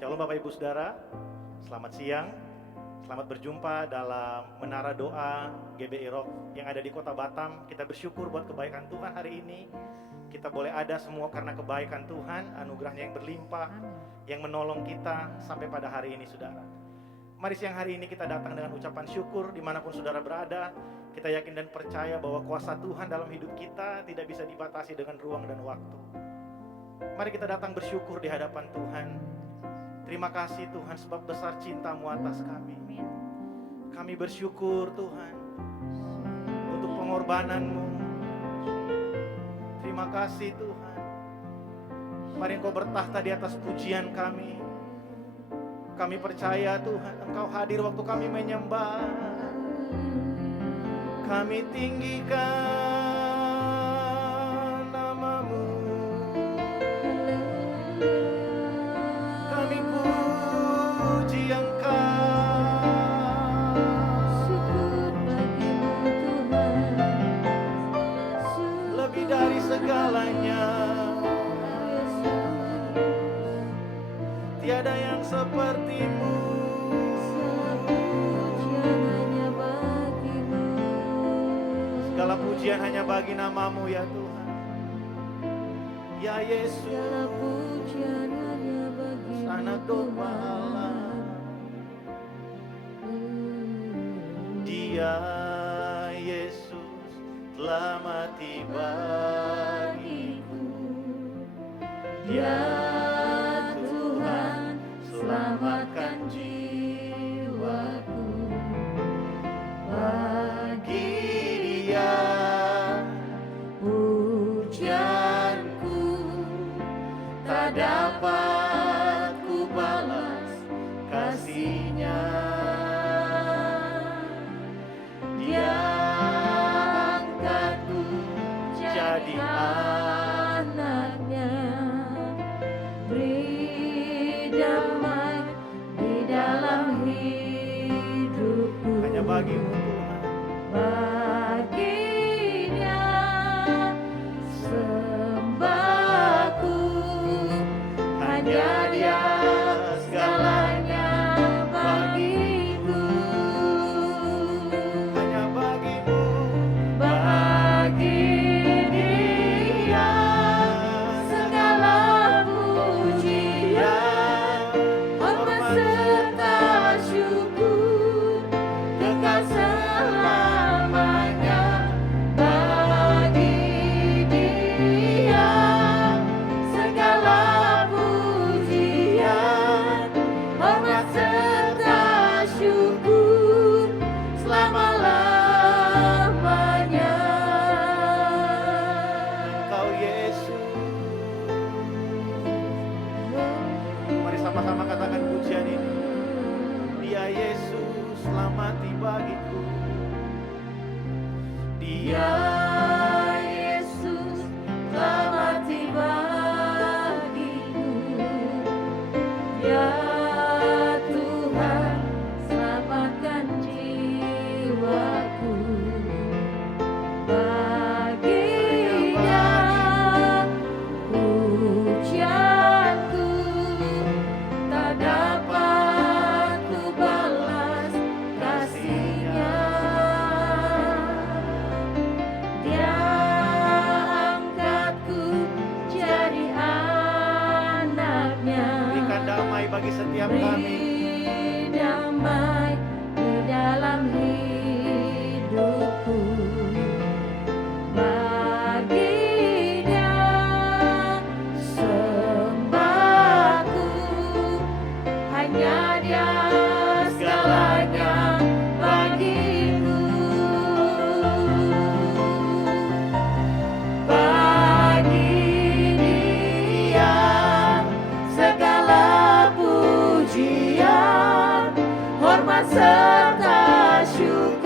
Shalom Bapak Ibu Saudara, selamat siang. Selamat berjumpa dalam Menara Doa GBI Rock yang ada di Kota Batam. Kita bersyukur buat kebaikan Tuhan hari ini. Kita boleh ada semua karena kebaikan Tuhan, anugerahnya yang berlimpah, yang menolong kita sampai pada hari ini saudara. Mari siang hari ini kita datang dengan ucapan syukur dimanapun saudara berada. Kita yakin dan percaya bahwa kuasa Tuhan dalam hidup kita tidak bisa dibatasi dengan ruang dan waktu. Mari kita datang bersyukur di hadapan Tuhan. Terima kasih Tuhan sebab besar cinta-Mu atas kami. Kami bersyukur Tuhan untuk pengorbanan-Mu. Terima kasih Tuhan. Mari Engkau bertahta di atas pujian kami. Kami percaya Tuhan Engkau hadir waktu kami menyembah. Kami tinggikan nama-Mu. Kami puji Engkau. Syukur bagimu Tuhan. Lebih dari segalanya, tiada yang seperti-Mu. Segala pujian hanya bagi nama-Mu ya Tuhan. Ya Yesus, Segala pujian hanya bagi Anak domba Allah. Dia Yesus telah mati bagiku. Dia Tuhan selamatkan jiwaku. Bagi Dia pujianku tak dapat ku balas kasih-Nya. Dia angkatku jadi anaknya, beri damai di dalam hidupku. hanya bagi-Mu Tuhan. Baginya sembahku, hanya Dia segalanya bagiku. Hanya bagi-Mu. Bagi Dia segala pujian, hormat serta syukur kekal selamanya. Bagi Dia segala pujian, hormat serta syukur selama-lamanya. Engkau Yesus. Mari sama-sama katakan pujian ini. Dia Yesus selamati bagiku. Dia Yesus telah mati bagiku. Ya Tuhan, selamatkan jiwaku. Bagi Dia pujianku tak dapat ku balas kasih-Nya. Dia angkatku jadi anaknya, berikan damai bagi setiap kami. beri damai di dalam hidupku. Bagi Dia sembahku, hanya Dia segalanya bagiku. Bagi Dia segala pujian, hormat serta syukur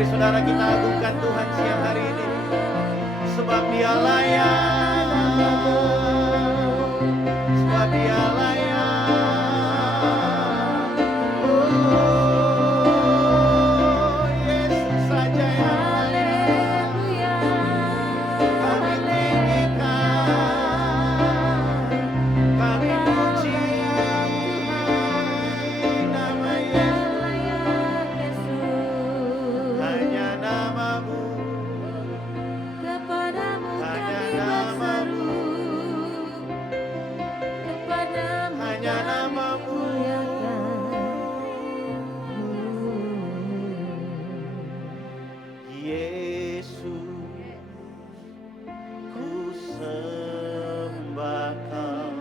Mari saudara kita agungkan Tuhan siang hari ini, sebab Dia layak, sebab Dia layak. Oh, Yesus saja yang layak. Kami tinggikan, kami puji nama Yesus. Hanya namamu, Kepadamu hanya kami namamu, berseru, kepadamu hanya kami namamu. Yesus, ku sembah Kau,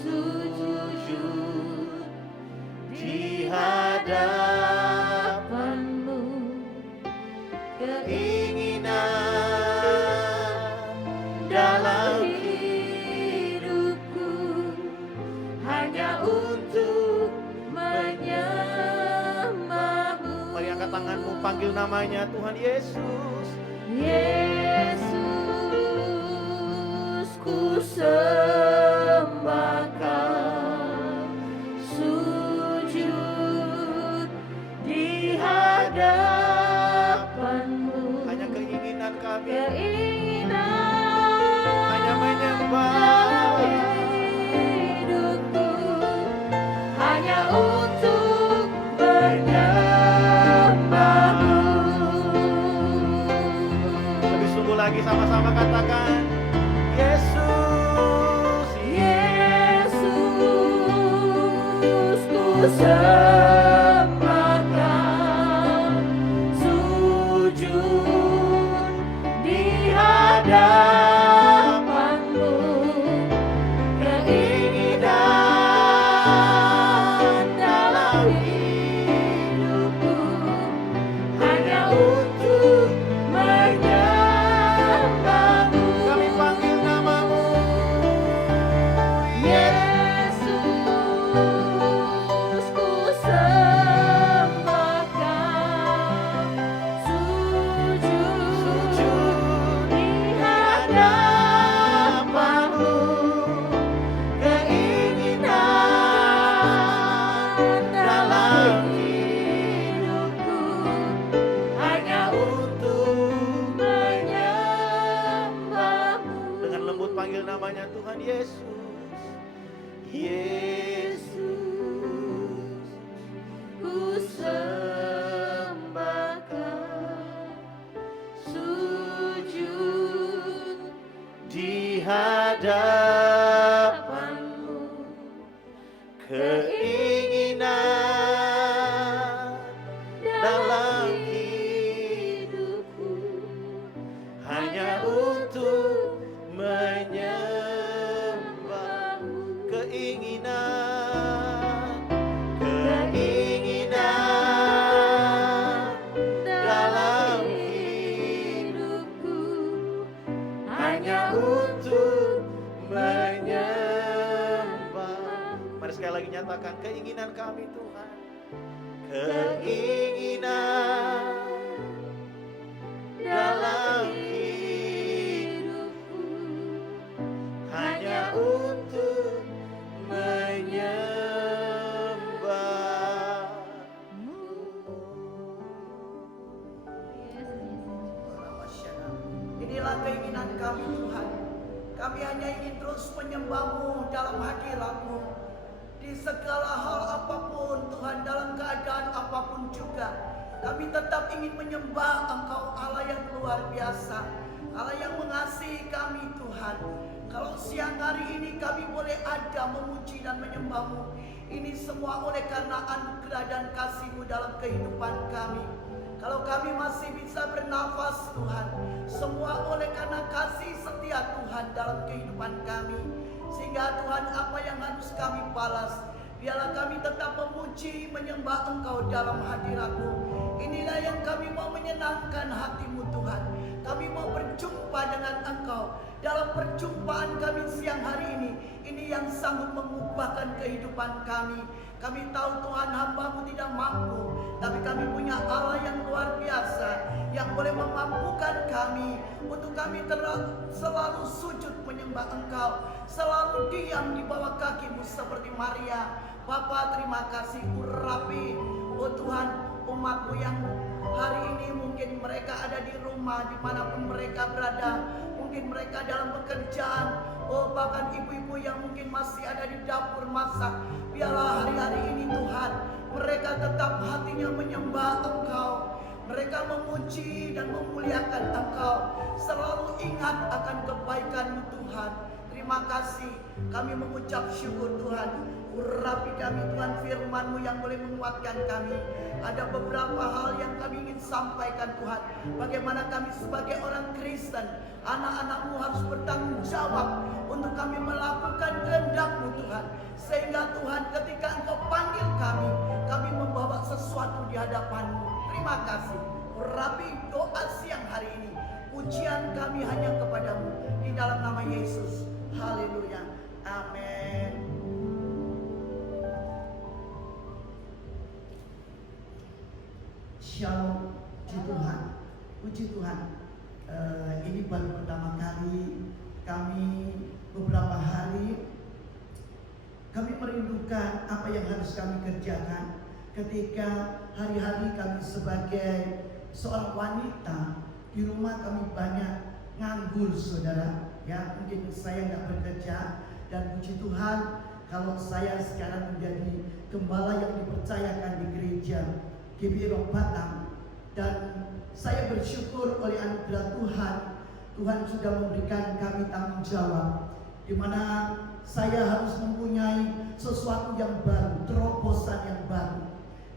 sujud di hadapanmu, keinginan dalam hidupku hanya untuk menyembahmu. Mari angkat tanganmu, panggil namanya Tuhan Yesus. Yesus, ku sembah Kau, sujud di hadapanmu, Hanya keinginan kami, keinginan hanya menyembah. hidupku hanya untuk menyembahmu. Lebih sungguh lagi, sama-sama katakan Yesus. Yesus, ku sembah Kau, sujud di hadapanmu, keinginan dalam hidupku hanya untuk menyembahmu. Kami panggil namamu, Yesus, ku sembah Kau, sujud di hadapanmu, keinginan dalam hidupku hanya untuk menyembahmu. dengan lembut panggil namanya Tuhan Yesus. Yesus, Ku sembah Kau, sujud di hadapanmu, keinginan dalam hidupku hanya untuk menyembah. Keinginan dalam hidupku hanya untuk menyembah. Mari sekali lagi nyatakan keinginan kami Tuhan. Keinginan dalam hidupku hanya untuk menyembah. Inilah keinginan kami Tuhan. Kami hanya ingin terus menyembah-Mu dalam hadirat-Mu. Di segala hal apapun Tuhan, dalam keadaan apapun juga, kami tetap ingin menyembah Engkau, Allah yang luar biasa, Allah yang mengasihi kami Tuhan. Kalau siang hari ini kami boleh ada memuji dan menyembah-Mu, ini semua oleh karena anugerah dan kasih-Mu dalam kehidupan kami. Kalau kami masih bisa bernafas Tuhan, semua oleh karena kasih setia Tuhan dalam kehidupan kami. Sehingga Tuhan, apa yang harus kami balas, biarlah kami tetap memuji, menyembah Engkau dalam hadirat-Mu. Inilah yang kami mau menyenangkan hati-Mu Tuhan. Kami mau berjumpa dengan Engkau. Dalam perjumpaan kami siang hari ini yang sanggup mengubahkan kehidupan kami. Kami tahu Tuhan, hamba-Mu tidak mampu, tapi kami punya Allah yang luar untuk kami selalu sujud menyembah Engkau, selalu diam di bawah kaki-Mu seperti Maria. Bapa, terima kasih, urapi, oh Tuhan, umat-Mu yang hari ini mungkin mereka ada di rumah, dimanapun mereka berada, mungkin mereka dalam pekerjaan, oh bahkan ibu-ibu yang mungkin masih ada di dapur masak. Biarlah hari-hari ini Tuhan, mereka tetap hatinya menyembah Engkau, mereka memuji dan memuliakan Engkau, selalu ingat akan kebaikan-Mu Tuhan. Terima kasih, kami mengucap syukur Tuhan. Urapi kami Tuhan, firman-Mu yang boleh menguatkan kami. Ada beberapa hal yang kami ingin sampaikan Tuhan. Bagaimana kami sebagai orang Kristen, anak-anak-Mu harus bertanggung jawab untuk kami melakukan kehendak-Mu Tuhan. Sehingga Tuhan, ketika Engkau panggil kami membawa sesuatu di hadapan-Mu. Terima kasih. Urapi doa siang hari ini. Pujian kami hanya kepadamu. Di dalam nama Yesus. Haleluya. Amin. Shalom, puji Tuhan, puji Tuhan. Ini baru pertama kali kami beberapa hari kami merindukan apa yang harus kami kerjakan ketika hari-hari kami sebagai seorang wanita di rumah. Kami banyak nganggur, saudara. Ya, mungkin saya nggak bekerja, dan puji Tuhan kalau saya sekarang menjadi gembala yang dipercayakan di gereja GBI Rock Batam, dan saya bersyukur oleh anugerah Tuhan. Tuhan sudah memberikan kami tanggung jawab, di mana saya harus mempunyai sesuatu yang baru, terobosan yang baru,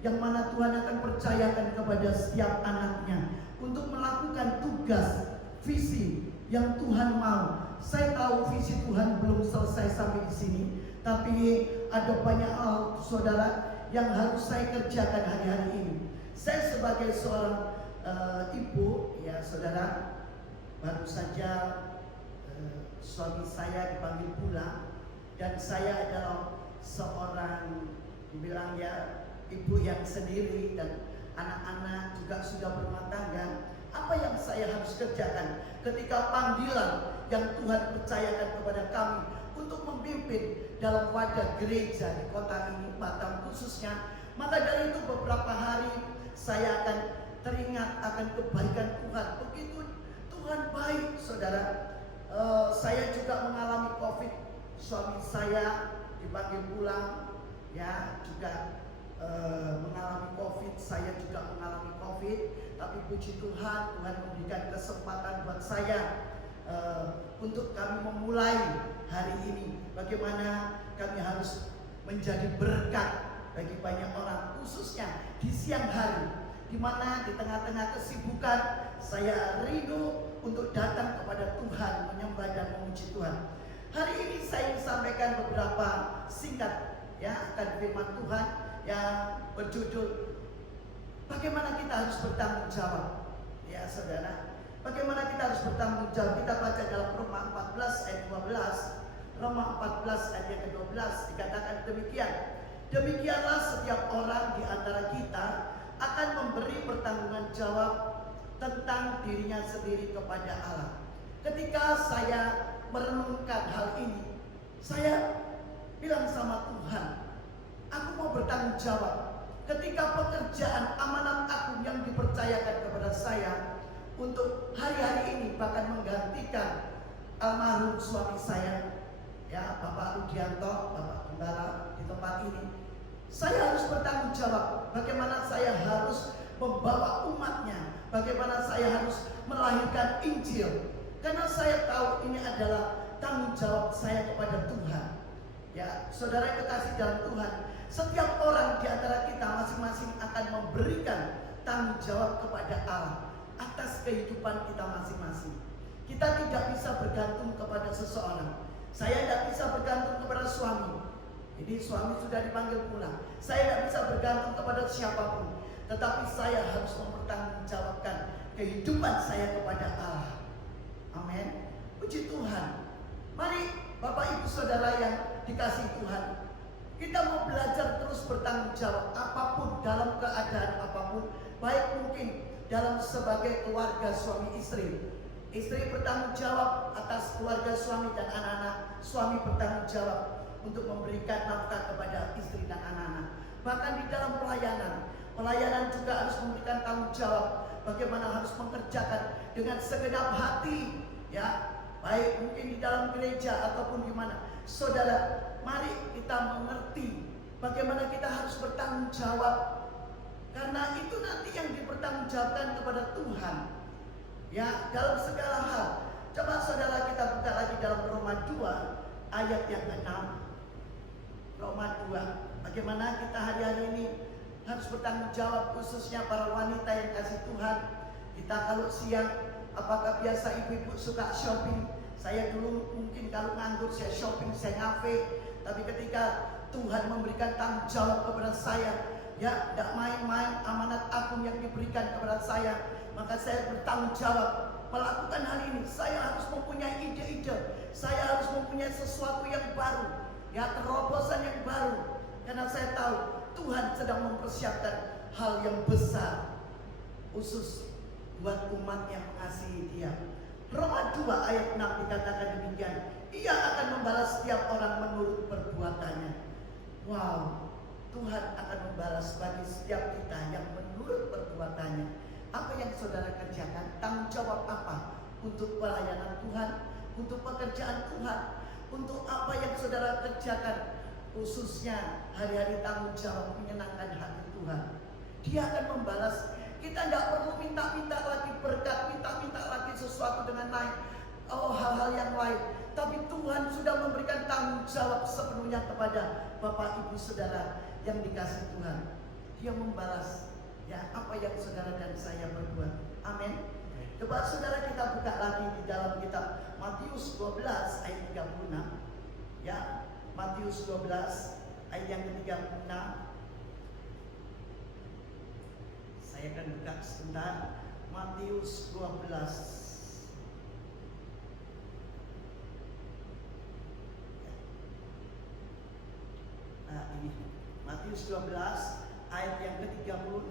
yang mana Tuhan akan percayakan kepada setiap anaknya untuk melakukan tugas, visi yang Tuhan mau. Saya tahu visi Tuhan belum selesai sampai di sini, tapi ada banyak hal, saudara, yang harus saya kerjakan hari-hari ini. Saya sebagai seorang ibu, ya saudara, baru saja suami saya dipanggil pulang, dan saya adalah seorang, dibilang ya, ibu yang sendiri, dan anak-anak juga sudah berumah tangga. Apa yang saya harus kerjakan ketika panggilan yang Tuhan percayakan kepada kami untuk memimpin dalam wadah gereja di kota ini, Batam khususnya? Maka dari itu beberapa hari saya akan teringat akan kebaikan Tuhan. Begitu Tuhan baik, saudara. Saya juga mengalami COVID. Suami saya dipanggil pulang, ya, juga mengalami COVID. Saya juga mengalami COVID. Tapi puji Tuhan, Tuhan memberikan kesempatan buat saya untuk kami memulai hari ini. Bagaimana kami harus menjadi berkat bagi banyak orang, khususnya di siang hari, di mana di tengah-tengah kesibukan saya rindu untuk datang kepada Tuhan, menyembah dan memuji Tuhan. Hari ini saya ingin sampaikan beberapa singkat, ya, akan firman Tuhan yang berjudul bagaimana kita harus bertanggung jawab. Ya saudara, bagaimana kita harus bertanggung jawab? Kita baca dalam Roma 14 ayat 12. Roma 14 ayat yang ke-12 dikatakan demikian. Demikianlah setiap orang di antara kita akan memberi pertanggungan jawab tentang dirinya sendiri kepada Allah. Ketika saya merenungkan hal ini, saya bilang sama Tuhan, aku mau bertanggung jawab ketika pekerjaan amanat agung yang dipercayakan kepada saya untuk hari-hari ini, bahkan menggantikan almarhum suami saya, ya, Bapak Rudianto, Bapak Gembala di tempat ini. Saya harus bertanggung jawab bagaimana saya harus membawa umatnya, bagaimana saya harus melahirkan Injil. Karena saya tahu ini adalah tanggung jawab saya kepada Tuhan. Ya, saudara yang kekasih dalam Tuhan, setiap orang di antara kita masing-masing akan memberikan tanggung jawab kepada Allah atas kehidupan kita masing-masing. Kita tidak bisa bergantung kepada seseorang. Saya tidak bisa bergantung kepada suami. Ini suami sudah dipanggil pulang. Saya tidak bisa bergantung kepada siapapun. Tetapi saya harus mempertanggungjawabkan kehidupan saya kepada Allah. Amin. Puji Tuhan. Mari Bapak Ibu Saudara yang dikasihi Tuhan, kita mau belajar terus bertanggung jawab apapun, dalam keadaan apapun. Baik mungkin dalam sebagai keluarga suami istri, Istri bertanggung jawab atas keluarga suami dan anak-anak. Suami bertanggung jawab untuk memberikan nafkah kepada istri dan anak-anak. Bahkan di dalam pelayanan juga harus memberikan tanggung jawab. Bagaimana harus mengerjakan dengan segenap hati, ya, baik mungkin di dalam gereja ataupun di mana. Saudara, mari kita mengerti bagaimana kita harus bertanggung jawab, karena itu nanti yang dipertanggungjawabkan kepada Tuhan, ya, dalam segala hal. Coba saudara kita buka lagi dalam Roma 2 ayat yang ke-6. Roma 2. Bagaimana kita hari-hari ini harus bertanggung jawab, khususnya para wanita yang kasih Tuhan. Kita kalau siang, apakah biasa ibu-ibu suka shopping? Saya dulu mungkin kalau nganggur saya shopping, saya ngafe. Tapi ketika Tuhan memberikan tanggung jawab kepada saya, ya, tidak main-main amanat agung yang diberikan kepada saya, maka saya bertanggung jawab melakukan hal ini. Saya harus mempunyai ide-ide, saya harus mempunyai sesuatu yang baru, ya, terobosan yang baru, karena saya tahu Tuhan sedang mempersiapkan hal yang besar khusus buat umat yang mengasihi Dia. Roma 2 ayat 6 dikatakan demikian, Ia akan membalas setiap orang menurut perbuatannya. Wow, Tuhan akan membalas bagi setiap kita yang menurut perbuatannya. Apa yang saudara kerjakan? Tanggung jawab apa? Untuk pelayanan Tuhan, untuk pekerjaan Tuhan, untuk apa yang saudara kerjakan, khususnya hari-hari tanggung jawab menyenangkan hati Tuhan. Dia akan membalas. Kita tidak perlu minta-minta lagi berkat, minta-minta lagi sesuatu dengan lain, hal-hal yang lain. Tapi Tuhan sudah memberikan tanggung jawab sepenuhnya kepada Bapak Ibu Saudara yang dikasih Tuhan. Dia membalas, ya, apa yang saudara dan saya berbuat. Amin. Coba saudara kita buka lagi di dalam kitab Matius 12 ayat 36. Ya, Matius 12 ayat yang ke-36. Saya akan buka sebentar. Matius 12. Nah, ini Matius 12 ayat yang ke-36.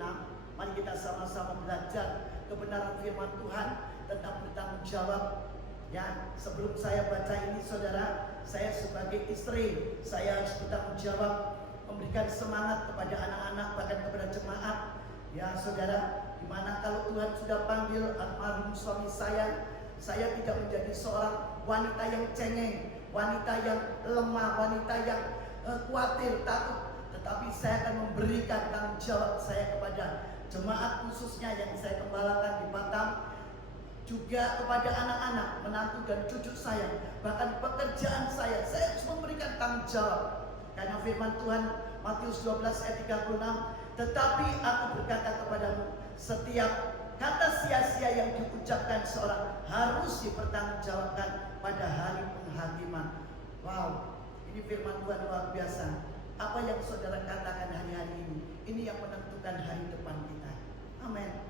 Mari kita sama-sama belajar kebenaran firman Tuhan tentang bertanggung jawab. Ya, sebelum saya baca ini saudara, saya sebagai istri, saya harus bertanggung jawab memberikan semangat kepada anak-anak, bahkan kepada jemaat. Ya saudara, dimana kalau Tuhan sudah panggil almarhum suami saya tidak menjadi seorang wanita yang cengeng, wanita yang lemah, wanita yang khawatir, takut. Tetapi saya akan memberikan tanggung jawab saya kepada jemaat khususnya yang saya gembalakan di Batam, juga kepada anak-anak, menantu dan cucu saya, bahkan pekerjaan saya harus memberikan tanggung jawab. Karena firman Tuhan Matius 12 ayat 36, tetapi aku berkata kepadamu, setiap kata sia-sia yang diucapkan seorang harus dipertanggungjawabkan pada hari penghakiman. Wow, ini firman Tuhan luar biasa. Apa yang saudara katakan hari-hari ini yang menentukan hari depan kita. Amin.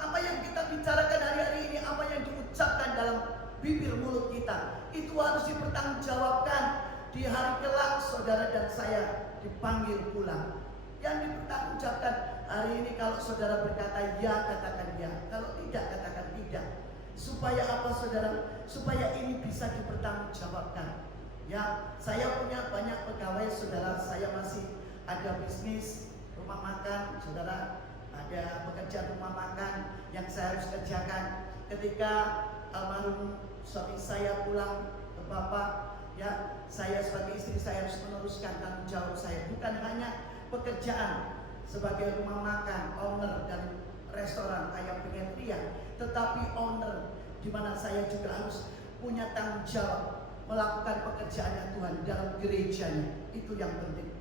Apa yang kita bicarakan hari-hari ini, apa yang diucapkan dalam bibir mulut kita, itu harus dipertanggungjawabkan di hari kelak. Saudara dan saya dipanggil pulang. Yang dipertanggungjawabkan hari ini, kalau saudara berkata ya, katakan ya. Kalau tidak, katakan tidak. Supaya apa saudara? Supaya ini bisa dipertanggungjawabkan. Ya, saya punya banyak pegawai saudara. Saya masih ada bisnis rumah makan saudara. Ada pekerjaan rumah makan yang saya harus kerjakan. Ketika almarhum suami saya pulang ke Bapak, ya, saya sebagai istri saya harus meneruskan tanggung jawab saya. Bukan hanya pekerjaan sebagai rumah makan, owner dan restoran ayam pengetria, tetapi owner di mana saya juga harus punya tanggung jawab melakukan pekerjaannya Tuhan dalam gerejanya. Itu yang penting.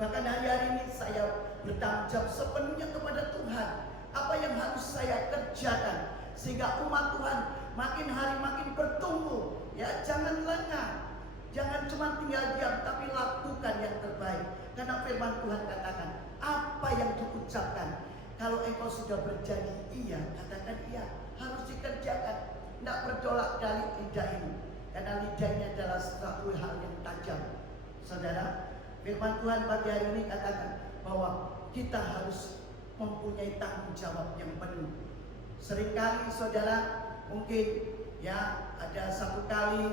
Bahkan hari-hari ini saya bertanggung jawab sepenuhnya kepada Tuhan. Apa yang harus saya kerjakan sehingga umat Tuhan makin hari makin bertumbuh. Ya, jangan lengah, jangan cuma tinggal diam, tapi lakukan yang terbaik. Karena firman Tuhan katakan, apa yang diucapkan, kalau engkau sudah berjanji iya, katakan iya, harus dikerjakan. Tidak bertolak dari lidah ini, karena lidah ini adalah suatu hal yang tajam. Saudara, firman Tuhan pagi hari ini katakan bahwa kita harus mempunyai tanggung jawab yang penuh. Seringkali saudara, mungkin ya ada satu kali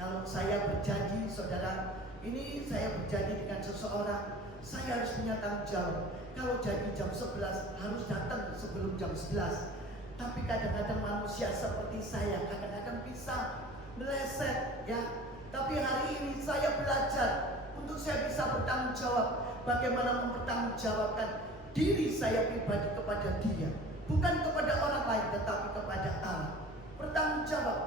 kalau saya berjanji, saudara, ini saya berjanji dengan seseorang, saya harus punya tanggung jawab. Kalau janji jam 11 harus datang sebelum jam 11. Tapi kadang-kadang manusia seperti saya kadang-kadang bisa meleset ya. Tapi hari ini saya belajar untuk saya bisa bertanggung jawab. Bagaimana mempertanggungjawabkan diri saya pribadi kepada Dia, bukan kepada orang lain tetapi kepada Allah. Bertanggung jawab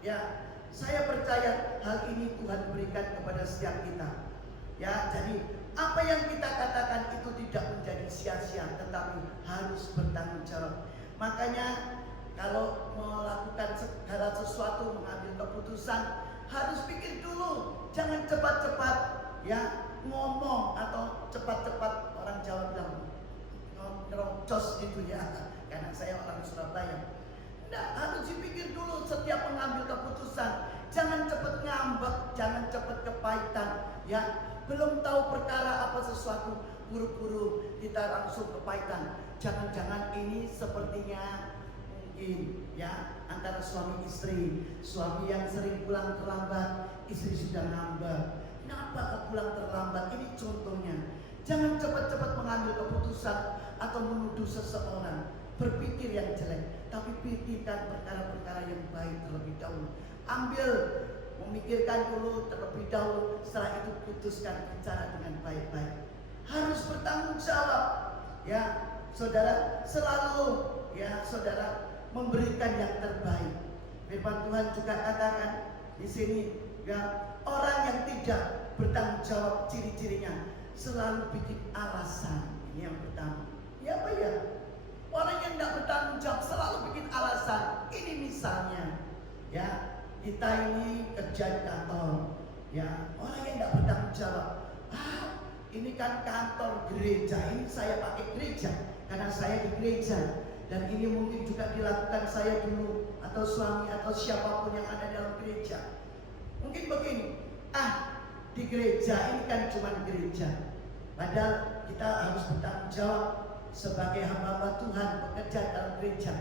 ya. Saya percaya hal ini Tuhan berikan kepada setiap kita ya. Jadi apa yang kita katakan itu tidak menjadi sia-sia, tetapi harus bertanggung jawab. Makanya kalau melakukan segala sesuatu, mengambil keputusan, harus pikir dulu. Jangan cepat-cepat ya ngomong, atau cepat-cepat, orang Jawa bilang ngerocos gitu ya, karena saya orang Surabaya. Nah, harus dipikir dulu setiap mengambil keputusan. Jangan cepat ngambek, jangan cepat kepahitan ya. Belum tahu perkara apa sesuatu, buru-buru kita langsung kepahitan. Jangan-jangan ini sepertinya mungkin ya antara suami istri, suami yang sering pulang terlambat, istri sudah ngambek. Kenapa kau pulang terlambat? Ini contohnya. Jangan cepat-cepat mengambil keputusan atau menuduh seseorang, berpikir yang jelek, tapi pikirkan perkara-perkara yang baik terlebih dahulu. Memikirkan dulu terlebih dahulu, setelah itu putuskan, bicara dengan baik-baik. Harus bertanggung jawab ya, saudara. Selalu ya, saudara, memberikan yang terbaik. Firman Tuhan juga katakan di sini ya, orang yang tidak bertanggung jawab ciri-cirinya selalu bikin alasan. Ini yang pertama. Ya apa ya? Orang yang tidak bertanggung jawab selalu bikin alasan. Ini misalnya ya, kita ini kerja di kantor ya, orang yang tidak bertanggung jawab, ini kan kantor gereja, ini saya pakai gereja karena saya di gereja, dan ini mungkin juga dilakukan saya dulu atau suami atau siapapun yang ada dalam gereja. Mungkin begini, di gereja ini kan cuma gereja, padahal kita harus bertanggung jawab sebagai hamba-hamba Tuhan bekerja dalam gereja.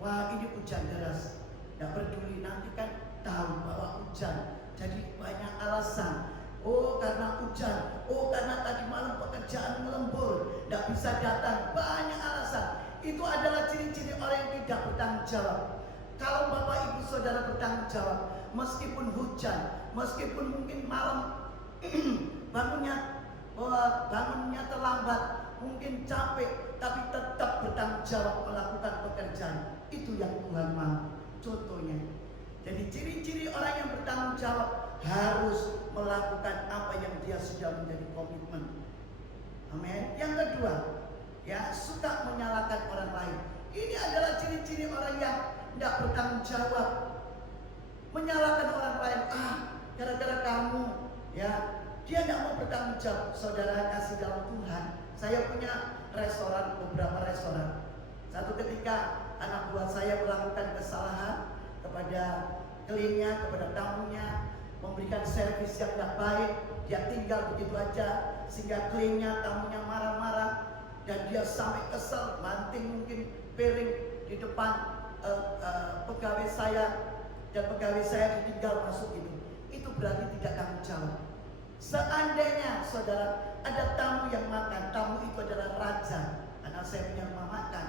Wah, ini hujan deras, tidak peduli, nanti kan tahu bahwa hujan, jadi banyak alasan. Oh karena hujan, oh karena tadi malam pekerjaan melembur, tidak bisa datang, banyak alasan. Itu adalah ciri-ciri orang yang tidak bertanggung jawab. Kalau Bapak Ibu Saudara bertanggung jawab, meskipun hujan, meskipun mungkin malam bangunnya terlambat, mungkin capek, tapi tetap bertanggung jawab melakukan pekerjaan. Itu yang Tuhan mau. Contohnya, jadi ciri-ciri orang yang bertanggung jawab harus melakukan apa yang dia sudah menjadi komitmen. Amin. Yang kedua, ya, suka menyalahkan orang lain. Ini adalah ciri-ciri orang yang tidak bertanggung jawab. Menyalahkan orang lain, gara-gara kamu, ya, dia tidak mau bertanggung jawab. Saudara kasih dalam Tuhan, saya punya restoran, beberapa restoran. Satu ketika anak buah saya melakukan kesalahan kepada kliennya, kepada tamunya, memberikan servis yang tidak baik, dia tinggal begitu aja sehingga kliennya, tamunya marah-marah, dan dia sampai kesel, banting mungkin piring di depan pegawai saya, dan pegawai saya ditinggal masuk itu berarti tidak tanggung jawab. Seandainya saudara ada tamu yang makan, tamu itu adalah raja, karena saya punya rumah makan,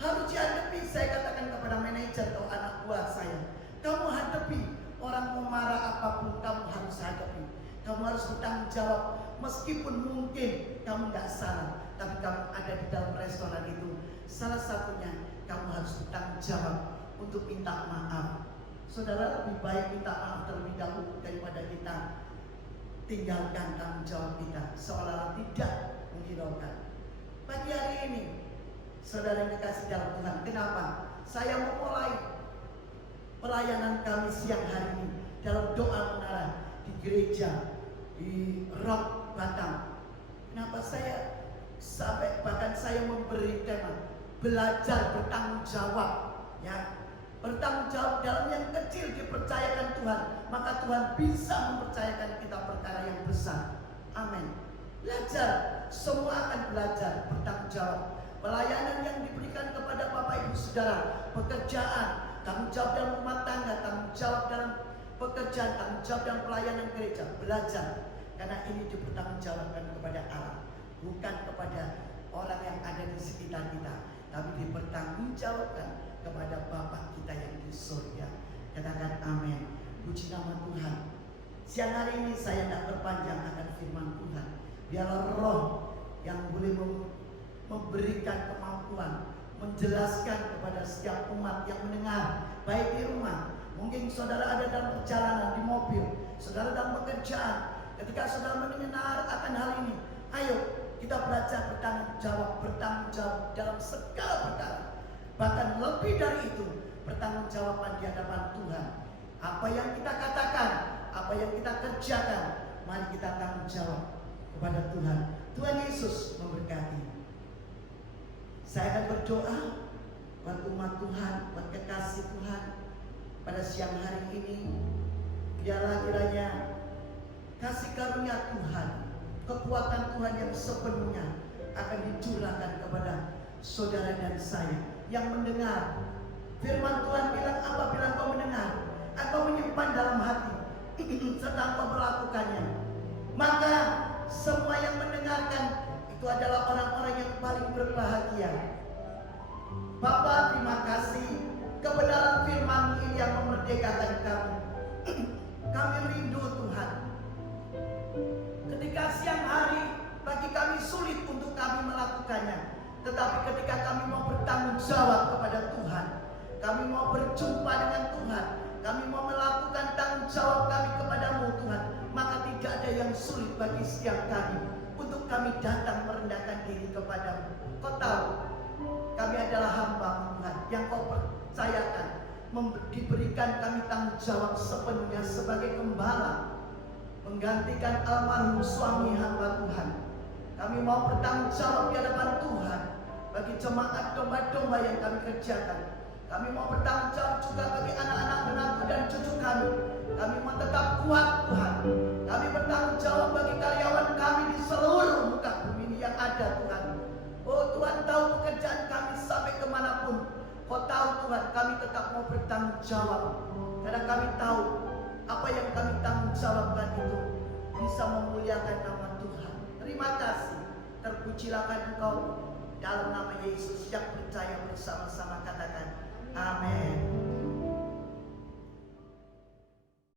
harus dihadapi. Saya katakan kepada manajer atau anak buah saya, kamu hadapi, orang mau marah apapun kamu harus hadapi. Kamu harus bertanggung jawab, meskipun mungkin kamu nggak salah, tapi kamu ada di dalam restoran itu. Salah satunya kamu harus bertanggung jawab untuk minta maaf. Saudara, lebih baik minta maaf terlebih dahulu daripada kita tinggalkan tanggung jawab kita seolah-olah tidak menghiraukan. Pagi hari ini, saudara yang dikasih dalam Tuhan, kenapa saya memulai pelayanan kami siang hari ini dalam doa menara di gereja di Rock Batam? Kenapa saya sampai bahkan saya memberi tema belajar bertanggung jawab, ya, bertanggung jawab dalam yang kecil dipercayakan Tuhan, maka Tuhan bisa mempercayakan kita perkara yang besar. Amin. Belajar, semua akan belajar bertanggung jawab. Pelayanan yang diberikan kepada Bapak Ibu Saudara, pekerjaan tanggung jawab dalam rumah tangga, tanggung jawab dalam pekerjaan, tanggung jawab dalam pelayanan gereja. Belajar, karena ini dipertanggungjawabkan kepada Allah, bukan kepada orang yang ada di sekitar kita, tapi dipertanggungjawabkan kepada Bapa kita yang di surga. Katakan amin. Puji nama Tuhan. Siang hari ini saya tidak berpanjang akan firman Tuhan. Biarlah Roh yang boleh memberikan kemampuan menjelaskan kepada setiap umat yang mendengar, baik di rumah, mungkin saudara ada dalam perjalanan di mobil, saudara dalam pekerjaan. Ketika saudara mendengar akan hal ini, ayo kita belajar bertanggung jawab dalam segala perkara. Bahkan lebih dari itu, pertanggungjawaban di hadapan Tuhan. Apa yang kita katakan, apa yang kita kerjakan, mari kita tanggung jawab kepada Tuhan. Tuhan Yesus memberkati. Saya akan berdoa buat umat Tuhan, buat kekasih Tuhan pada siang hari ini. Biarlah kiranya kasih karunia Tuhan, kekuatan Tuhan yang sepenuhnya akan dicurahkan kepada saudara dan saya yang mendengar. Firman Tuhan bilang, apabila kau mendengar, engkau menyimpan dalam hati, serta engkau melakukannya, maka semua yang mendengarkan itu adalah orang-orang yang paling berbahagia. Bapa, terima kasih kebenaran firman ini yang memerdekakan kami. Kami rindu Tuhan. Ketika siang hari bagi kami sulit untuk kami melakukannya, tetapi ketika kami mau bertanggung jawab kepada Tuhan, kami mau berjumpa dengan Tuhan, kami mau melakukan tanggung jawab kami kepadamu Tuhan, maka tidak ada yang sulit bagi setiap kami untuk kami datang merendahkan diri kepadamu. Kau tahu kami adalah hamba Tuhan yang kau percayakan, diberikan kami tanggung jawab sepenuhnya sebagai gembala, menggantikan almarhum suami hamba Tuhan. Kami mau bertanggung jawab di hadapan Tuhan bagi jemaat domba-domba yang kami kerjakan. Kami mau bertanggung jawab juga bagi anak-anak, menantu dan cucu kami. Kami mau tetap kuat Tuhan. Kami bertanggung jawab bagi karyawan kami di seluruh muka bumi ini yang ada Tuhan. Oh Tuhan tahu pekerjaan kami sampai kemanapun. Kau tahu Tuhan, kami tetap mau bertanggung jawab. Karena kami tahu apa yang kami tanggung jawabkan itu bisa memuliakan nama Tuhan. Terima kasih. Terpujilah Engkau dalam nama Yesus yang percaya bersama